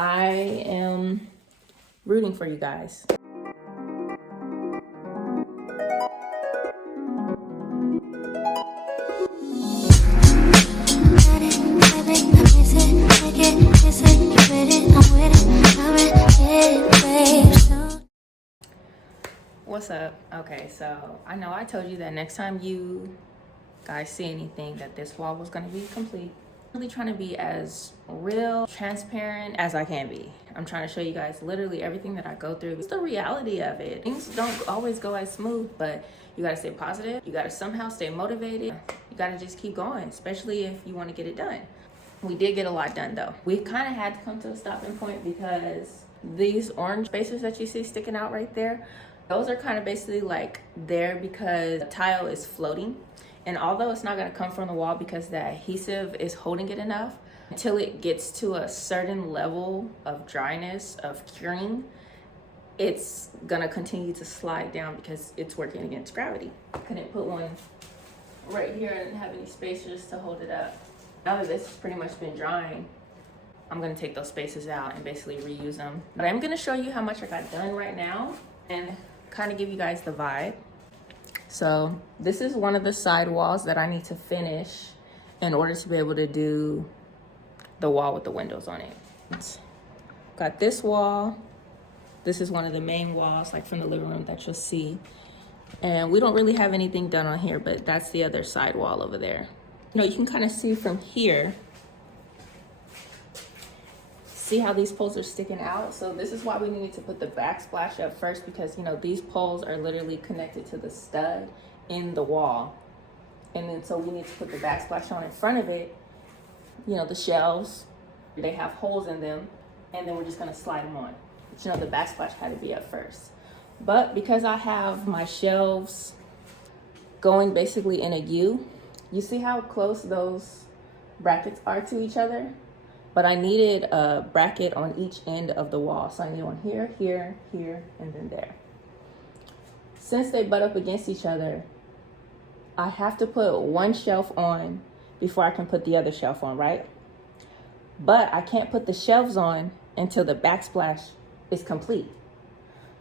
I am rooting for you guys. What's up? Okay, so I know I told you that next time you guys see anything that this vlog was going to be complete. I'm really trying to be as real, transparent as I can be. I'm trying to show you guys literally everything that I go through. It's the reality of it. Things don't always go as smooth, but you got to stay positive. You got to somehow stay motivated. You got to just keep going, especially if you want to get it done. We did get a lot done though. We kind of had to come to a stopping point because these orange spacers that you see sticking out right there, those are kind of basically like there because the tile is floating. And although it's not going to come from the wall because the adhesive is holding it enough, until it gets to a certain level of dryness, of curing, it's going to continue to slide down because it's working against gravity. I couldn't put one right here and have any spacers to hold it up. Now that this has pretty much been drying, I'm going to take those spacers out and basically reuse them. But I'm going to show you how much I got done right now and kind of give you guys the vibe. So this is one of the side walls that I need to finish in order to be able to do the wall with the windows on it. Got this wall. This is one of the main walls, like from the living room, that you'll see. And we don't really have anything done on here, but that's the other side wall over there. You know, you can kind of see from here, see how these poles are sticking out? So this is why we needed to put the backsplash up first, because, you know, these poles are literally connected to the stud in the wall. And then so we need to put the backsplash on in front of it. You know, the shelves, they have holes in them, and then we're just gonna slide them on. But you know, the backsplash had to be up first. But because I have my shelves going basically in a U, you see how close those brackets are to each other? But I needed a bracket on each end of the wall. So I need one here, here, here, and then there. Since they butt up against each other, I have to put one shelf on before I can put the other shelf on, right? But I can't put the shelves on until the backsplash is complete.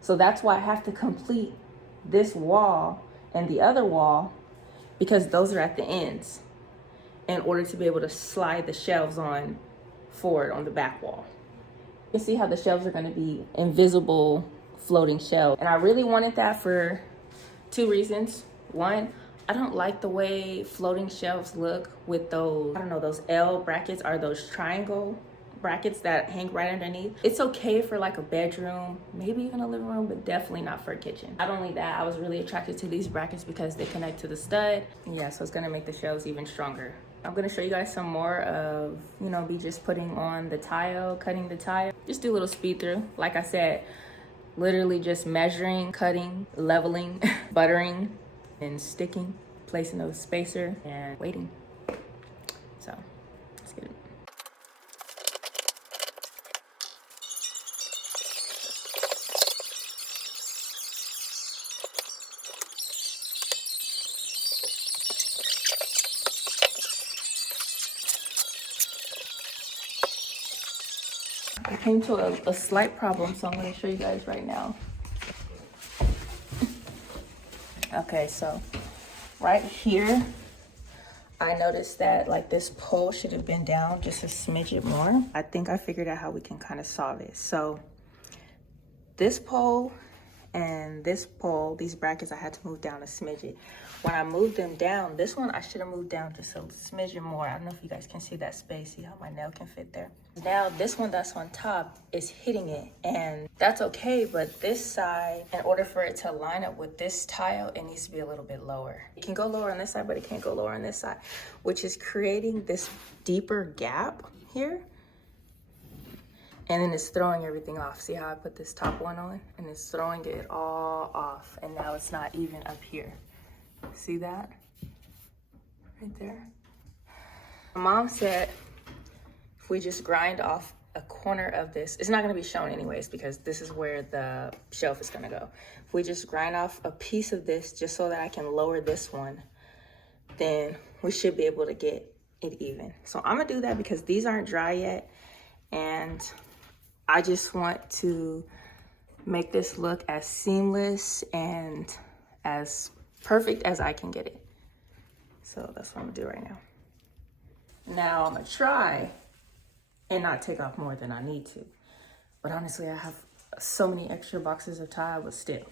So that's why I have to complete this wall and the other wall, because those are at the ends, in order to be able to slide the shelves on forward on the back wall. You can see how the shelves are going to be invisible floating shelves. And I really wanted that for two reasons. One, I don't like the way floating shelves look with those, I don't know, those L brackets are those triangle brackets that hang right underneath. It's okay for like a bedroom, maybe even a living room, but definitely not for a kitchen. Not only that, I was really attracted to these brackets because they connect to the stud. Yeah, so it's gonna make the shelves even stronger. I'm gonna show you guys some more of, you know, me just putting on the tile, cutting the tile. Just do a little speed through. Like I said, literally just measuring, cutting, leveling, buttering, and sticking, placing those spacer and waiting. So let's get it. I came to a slight problem, so I'm going to show you guys right now. Okay, so right here, I noticed that like this pole should have been down just a smidget more. I think I figured out how we can kind of solve it. So this pole and this pole, these brackets, I had to move down a smidget. When I moved them down, this one I should have moved down just a smidgen more. I don't know if you guys can see that space. See how my nail can fit there? Now this one that's on top is hitting it, and that's okay, but this side, in order for it to line up with this tile, it needs to be a little bit lower. It can go lower on this side, but it can't go lower on this side, which is creating this deeper gap here. And then it's throwing everything off. See how I put this top one on? And it's throwing it all off. And now it's not even up here. See that? Right there. My mom said if we just grind off a corner of this, it's not gonna be shown anyways because this is where the shelf is gonna go. If we just grind off a piece of this just so that I can lower this one, then we should be able to get it even. So I'm gonna do that because these aren't dry yet. And I just want to make this look as seamless and as perfect as I can get it. So that's what I'm gonna do right now. Now I'm gonna try and not take off more than I need to. But honestly, I have so many extra boxes of tie, but still.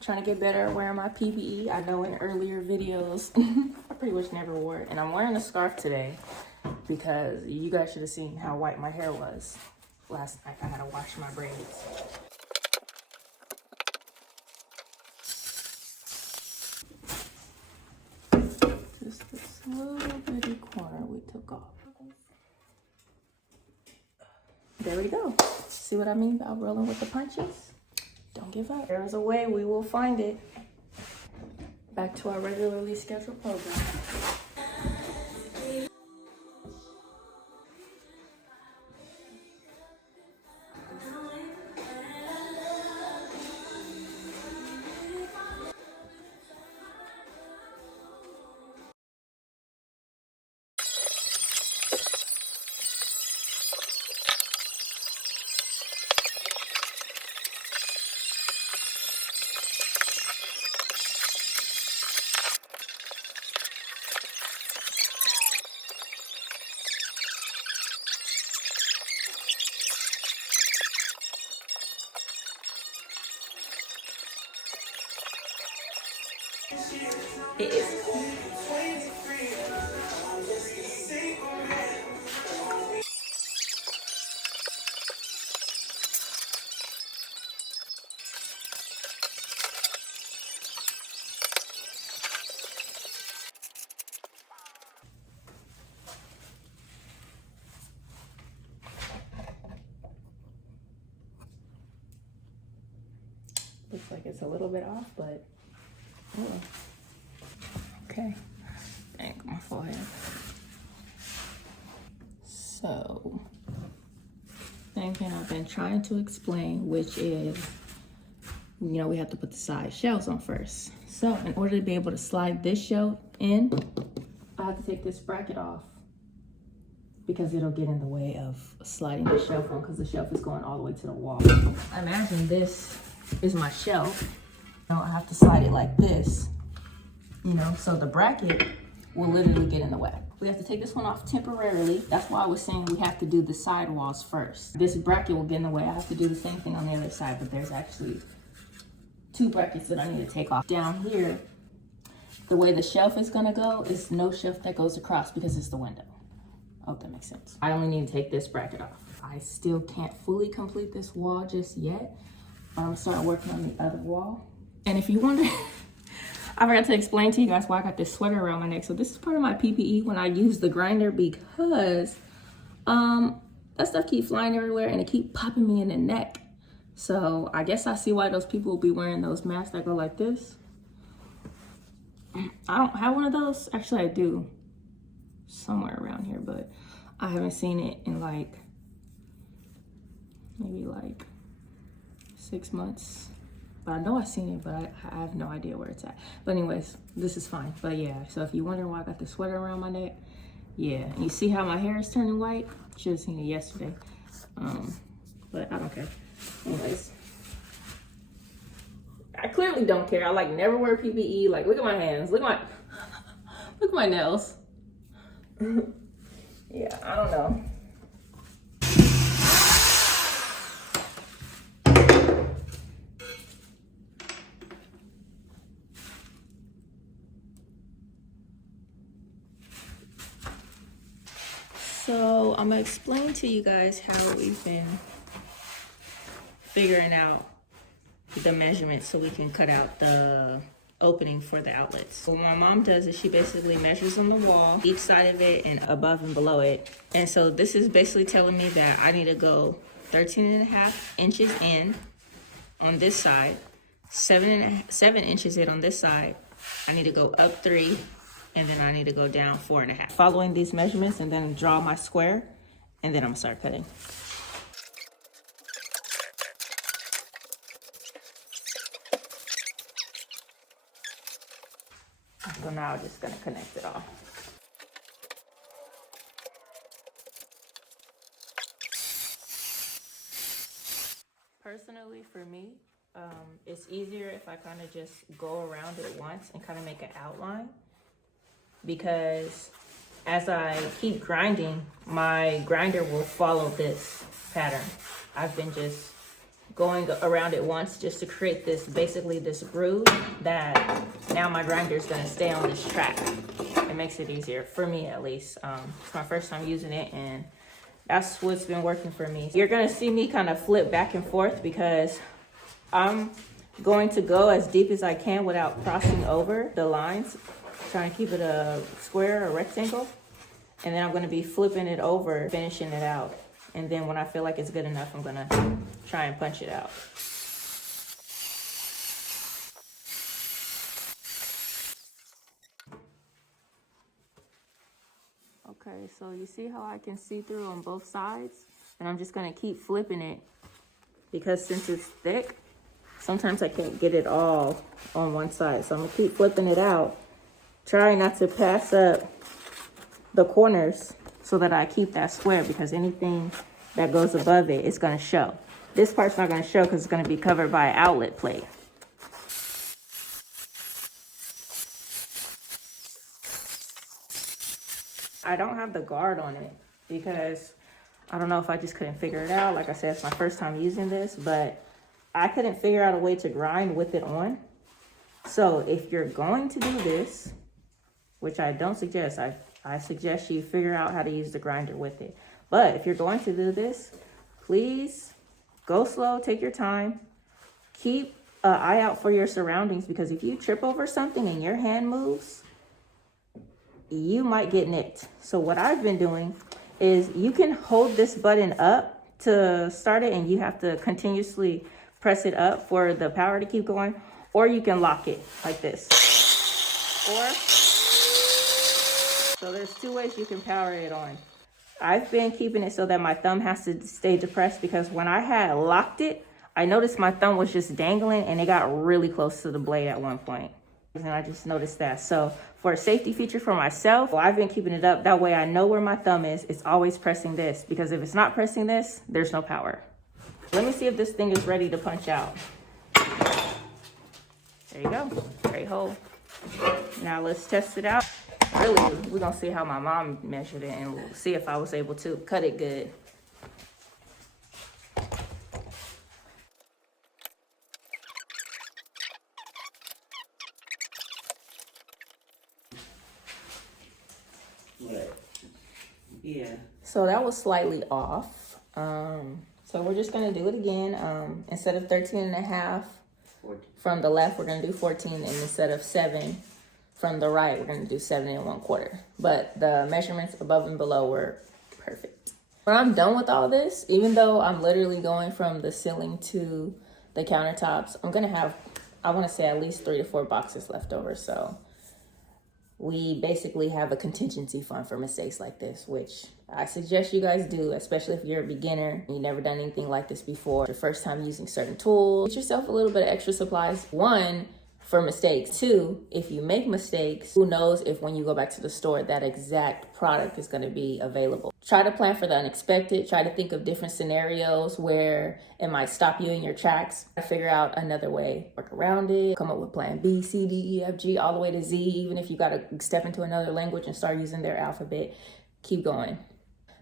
Trying to get better at wearing my PPE. I know in earlier videos, I pretty much never wore it. And I'm wearing a scarf today because you guys should have seen how white my hair was last night. I had to wash my braids. Just this little bitty corner we took off. There we go. See what I mean about rolling with the punches? Don't give up. There is a way, we will find it. Back to our regularly scheduled program. It is. Looks like it's a little bit off, but oh. Okay. Dang, my forehead. So, same thing I've been trying to explain, which is, you know, we have to put the side shelves on first. So, in order to be able to slide this shelf in, I have to take this bracket off because it'll get in the way of sliding the shelf on because the shelf is going all the way to the wall. I imagine this is my shelf. Now I have to slide it like this, you know, so the bracket will literally get in the way. We have to take this one off temporarily. That's why I was saying we have to do the side walls first. This bracket will get in the way. I have to do the same thing on the other side, but there's actually 2 brackets that I need to take off. Down here, the way the shelf is gonna go is no shelf that goes across because it's the window. I hope that makes sense. I only need to take this bracket off. I still can't fully complete this wall just yet. I'm gonna start working on the other wall. And if you wonder, I forgot to explain to you guys why I got this sweater around my neck. So this is part of my PPE when I use the grinder because that stuff keeps flying everywhere and it keep popping me in the neck. So I guess I see why those people will be wearing those masks that go like this. I don't have one of those. Actually, I do somewhere around here, but I haven't seen it in like maybe like 6 months. But I know I've seen it, but I have no idea where it's at. But anyways, this is fine. But yeah, so if you wonder why I got the sweater around my neck, yeah. And you see how my hair is turning white? Should have seen it yesterday. But I don't care. Anyways, I clearly don't care. I like never wear PPE. Like, look at my hands. Look at my nails. Yeah, I don't know. So I'm gonna explain to you guys how we've been figuring out the measurements so we can cut out the opening for the outlets. So what my mom does is she basically measures on the wall, each side of it and above and below it. And so this is basically telling me that I need to go 13.5 inches in on this side, 7 inches in on this side. I need to go up 3, and then I need to go down 4.5. Following these measurements and then draw my square, and then I'm gonna start cutting. So now I'm just gonna connect it all. Personally, for me, it's easier if I kind of just go around it once and kind of make an outline, because as I keep grinding, my grinder will follow this pattern. I've been just going around it once just to create this, basically this groove that now my grinder is going to stay on this track. It makes it easier for me, at least. It's my first time using it, and that's what's been working for me. You're going to see me kind of flip back and forth because I'm going to go as deep as I can without crossing over the lines, trying to keep it a square or rectangle. And then I'm going to be flipping it over, finishing it out. And then when I feel like it's good enough, I'm going to try and punch it out. Okay, so you see how I can see through on both sides? And I'm just going to keep flipping it because since it's thick, sometimes I can't get it all on one side. So I'm going to keep flipping it out, trying not to pass up the corners so that I keep that square, because anything that goes above it is going to show. This part's not going to show because it's going to be covered by an outlet plate. I don't have the guard on it because I don't know if I just couldn't figure it out. Like I said, it's my first time using this, but I couldn't figure out a way to grind with it on. So if you're going to do this, which I don't suggest, I suggest you figure out how to use the grinder with it. But if you're going to do this, please go slow, take your time, keep an eye out for your surroundings, because if you trip over something and your hand moves, you might get nicked. So what I've been doing is you can hold this button up to start it and you have to continuously press it up for the power to keep going, or you can lock it like this. So there's two ways you can power it on. I've been keeping it so that my thumb has to stay depressed, because when I had locked it, I noticed my thumb was just dangling and it got really close to the blade at one point. And I just noticed that. So for a safety feature for myself, I've been keeping it up. That way I know where my thumb is. It's always pressing this, because if it's not pressing this, there's no power. Let me see if this thing is ready to punch out. There you go. Great hole. Now let's test it out. Really, we're gonna see how my mom measured it and we'll see if I was able to cut it good. Yeah. So that was slightly off. So we're just gonna do it again. Instead of 13.5 from the left, we're gonna do 14, and instead of 7 from the right, we're gonna do 7 1/4. But the measurements above and below were perfect. When I'm done with all this, even though I'm literally going from the ceiling to the countertops, I'm gonna have, I wanna say at least 3 to 4 boxes left over. So we basically have a contingency fund for mistakes like this, which I suggest you guys do, especially if you're a beginner and you've never done anything like this before, your first time using certain tools. Get yourself a little bit of extra supplies. 1, for mistakes. 2, if you make mistakes, who knows if when you go back to the store, that exact product is going to be available. Try to plan for the unexpected. Try to think of different scenarios where it might stop you in your tracks. Figure out another way, work around it, come up with plan B, C, D, E, F, G, all the way to Z. Even if you got to step into another language and start using their alphabet, keep going.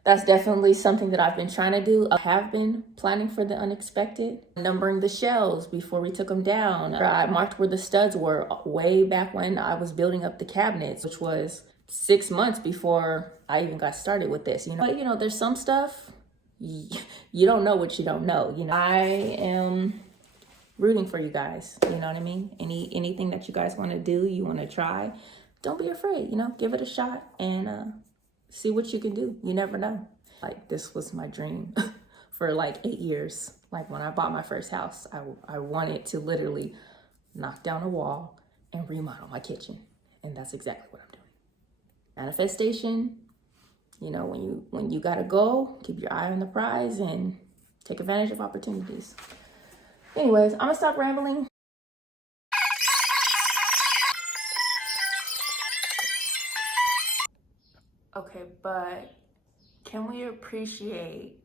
That's definitely something that I've been trying to do. I have been planning for the unexpected, numbering the shelves before we took them down. I marked where the studs were way back when I was building up the cabinets, which was 6 months before I even got started with this. But there's some stuff you don't know what you don't know. I am rooting for you guys. You know what I mean? Anything that you guys want to do, you want to try, don't be afraid. Give it a shot and see what you can do. You never know. Like, this was my dream for like 8 years. Like, when I bought my first house, I wanted to literally knock down a wall and remodel my kitchen. And that's exactly what I'm doing. Manifestation, when you gotta go, keep your eye on the prize and take advantage of opportunities. Anyways, I'm gonna stop rambling. Okay, but can we appreciate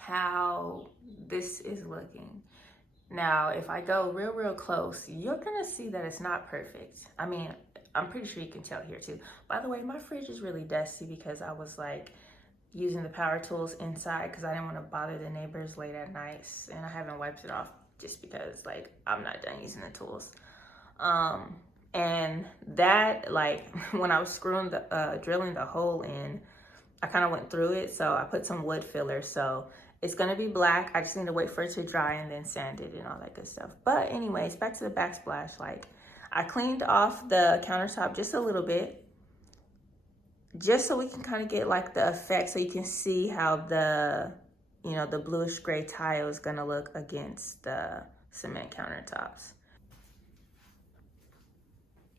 how this is looking. Now, if I go real close, you're gonna see that it's not perfect. I mean, I'm pretty sure you can tell here too. By the way, my fridge is really dusty because I was like using the power tools inside because I didn't want to bother the neighbors late at night, and I haven't wiped it off just because like I'm not done using the tools. And that, like, when I was screwing the drilling the hole in, I kind of went through it, so I put some wood filler. So it's gonna be black. I just need to wait for it to dry and then sand it and all that good stuff. But anyways, back to the backsplash. Like, I cleaned off the countertop just a little bit, just so we can kind of get like the effect, so you can see how the, you know, the bluish gray tile is gonna look against the cement countertops.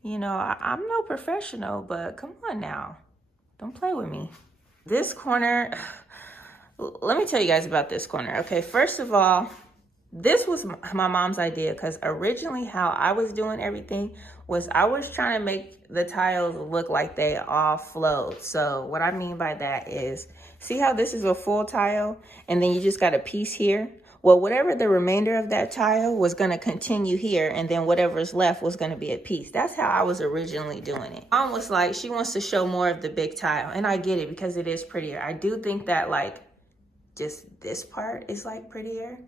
You know, I'm no professional, but come on now, don't play with me. This corner, let me tell you guys about this corner. Okay, first of all, this was my mom's idea, because originally how I was doing everything was I was trying to make the tiles look like they all flowed. So what I mean by that is, see how this is a full tile and then you just got a piece here? Well, whatever the remainder of that tile was going to continue here, and then whatever's left was going to be a piece. That's how I was originally doing it. Mom was like, she wants to show more of the big tile, and I get it because it is prettier. I do think that like just this part is like prettier,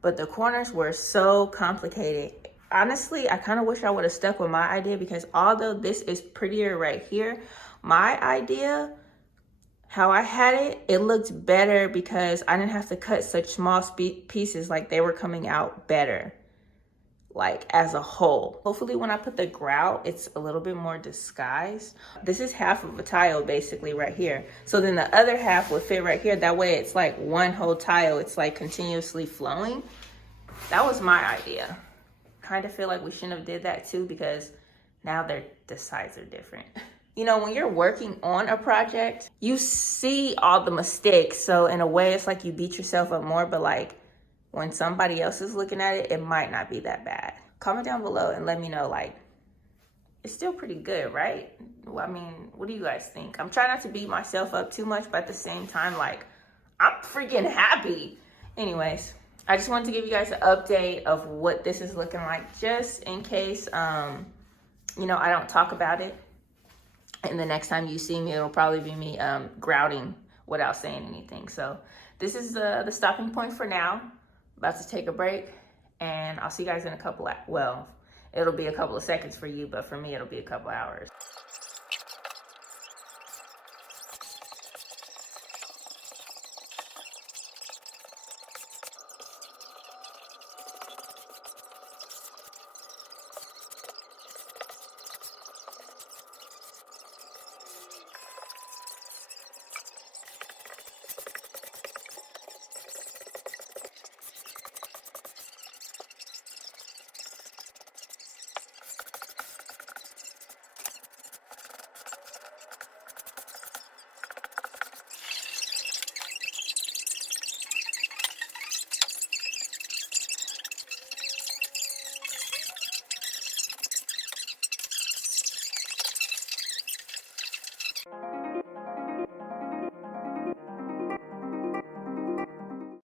but the corners were so complicated. Honestly, I kind of wish I would have stuck with my idea, because although this is prettier right here, my idea, how I had it, it looked better because I didn't have to cut such small pieces. Like, they were coming out better, like as a whole. Hopefully when I put the grout, it's a little bit more disguised. This is half of a tile basically right here. So then the other half would fit right here. That way it's like one whole tile. It's like continuously flowing. That was my idea. Kind of feel like we shouldn't have did that too, because now the sides are different. You know, when you're working on a project, you see all the mistakes. So in a way, it's like you beat yourself up more, but like when somebody else is looking at it, it might not be that bad. Comment down below and let me know, like, it's still pretty good, right? Well, I mean, what do you guys think? I'm trying not to beat myself up too much, but at the same time, like, I'm freaking happy. Anyways, I just wanted to give you guys an update of what this is looking like, just in case, you know, I don't talk about it. And the next time you see me, it'll probably be me grouting without saying anything. So this is the stopping point for now. About to take a break, and I'll see you guys in a couple well, it'll be a couple of seconds for you, but for me, it'll be a couple hours.